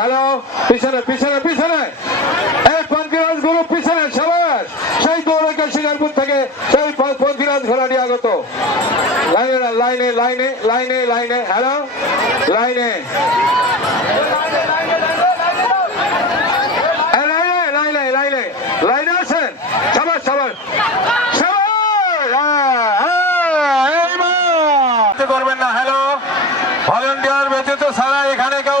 Hello? পিছনে পিছনে পিছনে। এই গ্রুপ পিছনে সেই শিকারপুর থেকে সেই ঘোড়াটি আগত। লাইনে লাইনে লাইনে লাইনে লাইনে হ্যালো? লাইনে। হ্যাঁ, হ্যাঁ। করবেন না হ্যালো? ভলেন্টিয়ার ব্যতীত এখানে কেউ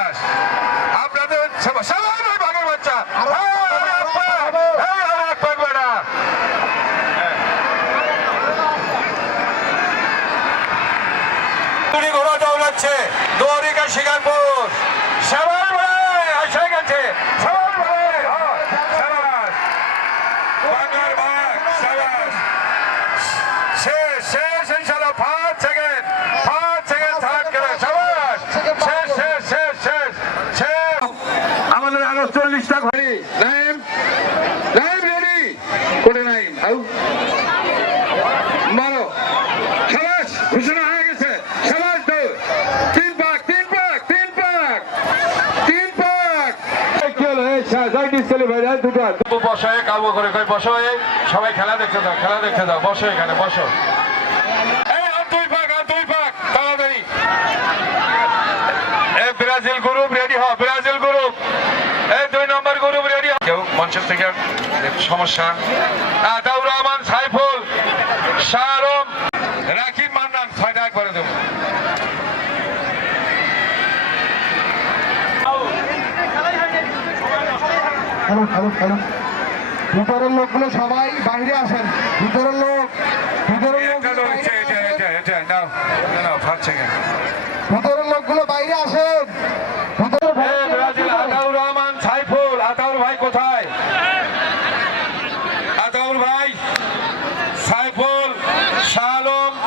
সাবাস আপনাদের ওই বাঘের বাচ্চা। এই, আরে এক পাক, এই, আরে এক পাক বসো কাবু করে কই বসো সবাই খেলা দেখতে দাও খেলা দেখতে দাও বসো এখানে বসো এই আর দুই পাক আর তাড়াতাড়ি এই ব্রাজিল গ্রুপ রেডি হও ব্রাজিল গ্রুপ এই দুই নম্বর গ্রুপ রেডি হও কেউ মঞ্চের থেকে সমস্যা আহ, দাউর রহমান সাইফুল শাহরম রাকিব মান্নান ছয়টা একবারে দেবো হ্যালো হ্যালো হ্যালো ভিতরের লোকগুলো সবাই বাইরে আসেন ভিতরের লোক ভিতরের লোক